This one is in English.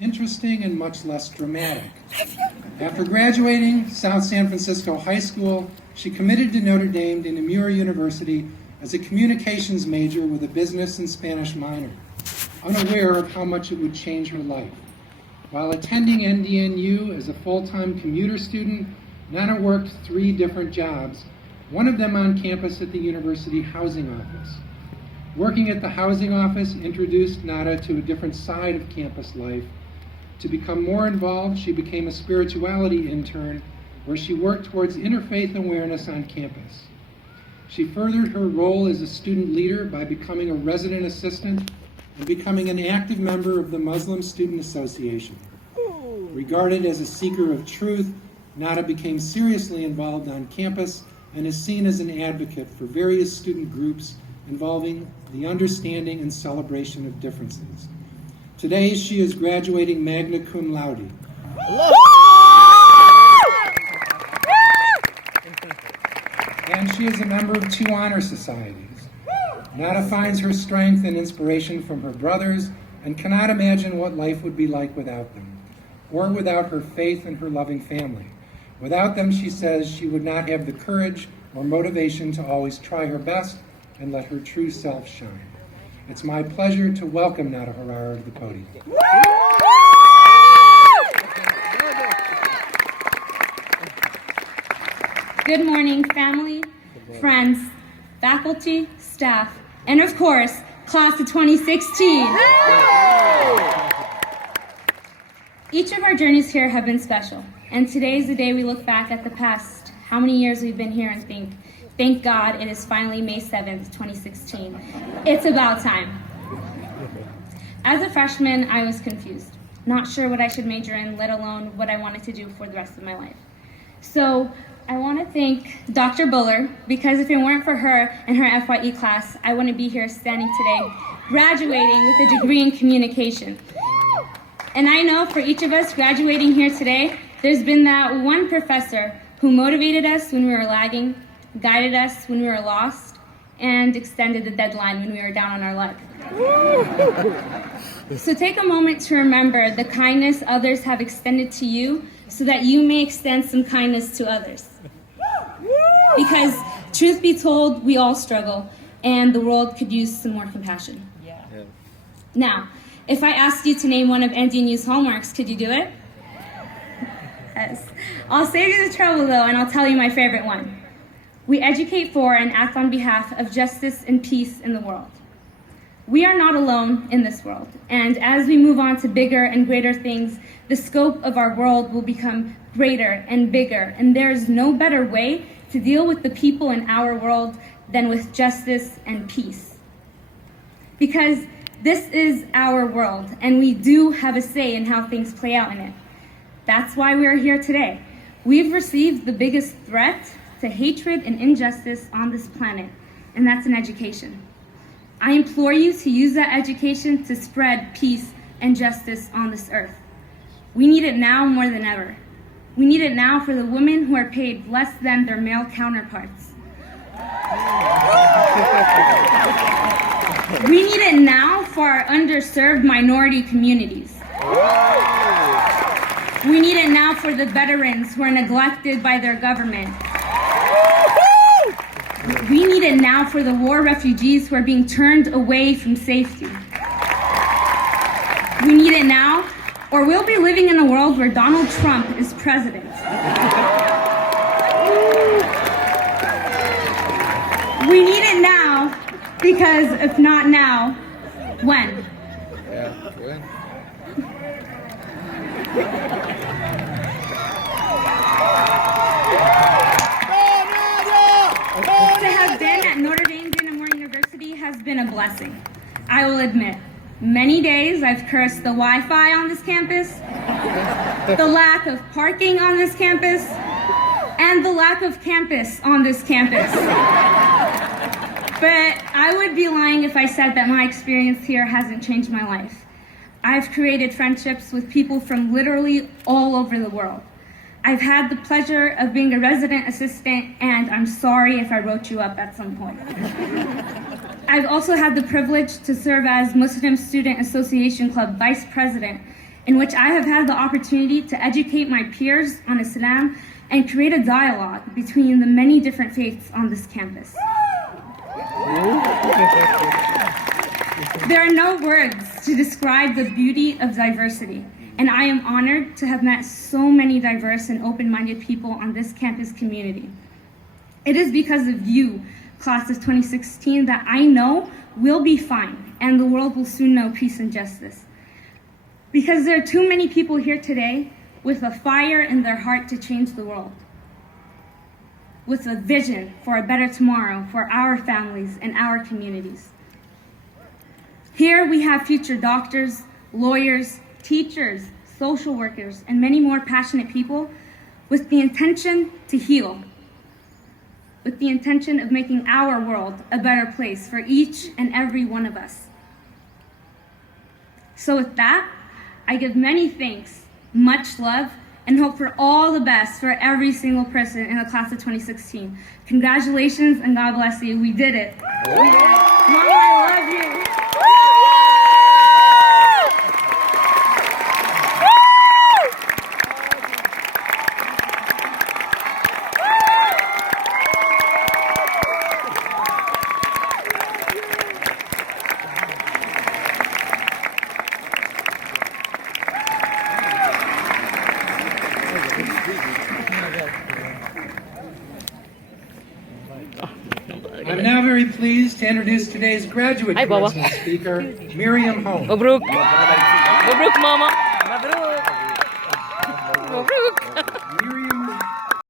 interesting and much less dramatic. After graduating South San Francisco High School, she committed to Notre Dame de Namur University as a communications major with a business and Spanish minor, unaware of how much it would change her life. While attending NDNU as a full-time commuter student, Nana worked 3 different jobs, one of them on campus at the university housing office. Working at the housing office introduced Nana to a different side of campus life. To become more involved, she became a spirituality intern where she worked towards interfaith awareness on campus. She furthered her role as a student leader by becoming a resident assistant and becoming an active member of the Muslim Student Association. Regarded as a seeker of truth, Nada became seriously involved on campus and is seen as an advocate for various student groups involving the understanding and celebration of differences. Today, she is graduating magna cum laude. And she is a member of 2 honor societies. Nada finds her strength and inspiration from her brothers and cannot imagine what life would be like without them, or without her faith and her loving family. Without them, she says, she would not have the courage or motivation to always try her best and let her true self shine. It's my pleasure to welcome Nada Harara to the podium. Good morning, family, friends, faculty, staff, and of course, class of 2016. Each of our journeys here have been special, and today is the day we look back at the past, how many years we've been here, and think, thank God it is finally May 7th, 2016. It's about time. As a freshman, I was confused, not sure what I should major in, let alone what I wanted to do for the rest of my life. So I want to thank Dr. Buller, because if it weren't for her and her FYE class, I wouldn't be here standing today, graduating with a degree in communication. And I know for each of us graduating here today, there's been that one professor who motivated us when we were lagging, guided us when we were lost, and extended the deadline when we were down on our luck. So take a moment to remember the kindness others have extended to you so that you may extend some kindness to others. Because truth be told, we all struggle, and the world could use some more compassion. Yeah. Now, if I asked you to name one of NDNU's hallmarks, could you do it? Yes. I'll save you the trouble though, and I'll tell you my favorite one. We educate for and act on behalf of justice and peace in the world. We are not alone in this world, and as we move on to bigger and greater things, the scope of our world will become greater and bigger, and there is no better way to deal with the people in our world than with justice and peace. Because this is our world, and we do have a say in how things play out in it. That's why we are here today. We've received the biggest threat to hatred and injustice on this planet, and that's in education. I implore you to use that education to spread peace and justice on this earth. We need it now more than ever. We need it now for the women who are paid less than their male counterparts. We need it now for our underserved minority communities. We need it now for the veterans who are neglected by their government. We need it now for the war refugees who are being turned away from safety. We need it now, or we'll be living in a world where Donald Trump is president. We need it now, because if not now, when? Yeah, when? To have been at Notre Dame de Namur University has been a blessing. I will admit, many days I've cursed the Wi-Fi on this campus, the lack of parking on this campus, and the lack of campus on this campus. But I would be lying if I said that my experience here hasn't changed my life. I've created friendships with people from literally all over the world. I've had the pleasure of being a resident assistant, and I'm sorry if I wrote you up at some point. I've also had the privilege to serve as Muslim Student Association Club Vice President, in which I have had the opportunity to educate my peers on Islam and create a dialogue between the many different faiths on this campus. There are no words to describe the beauty of diversity, and I am honored to have met so many diverse and open-minded people on this campus community. It is because of you, class of 2016, that I know we'll be fine and the world will soon know peace and justice. Because there are too many people here today with a fire in their heart to change the world, with a vision for a better tomorrow for our families and our communities. Here we have future doctors, lawyers, teachers, social workers, and many more passionate people with the intention to heal, with the intention of making our world a better place for each and every one of us. So with that, I give many thanks, much love, and hope for all the best for every single person in the class of 2016. Congratulations and God bless you. We did it. We did it. Mama, I love you. I'm now very pleased to introduce today's graduate commencement speaker, Miriam Holmes. Mabruk. Mabruk, Mama.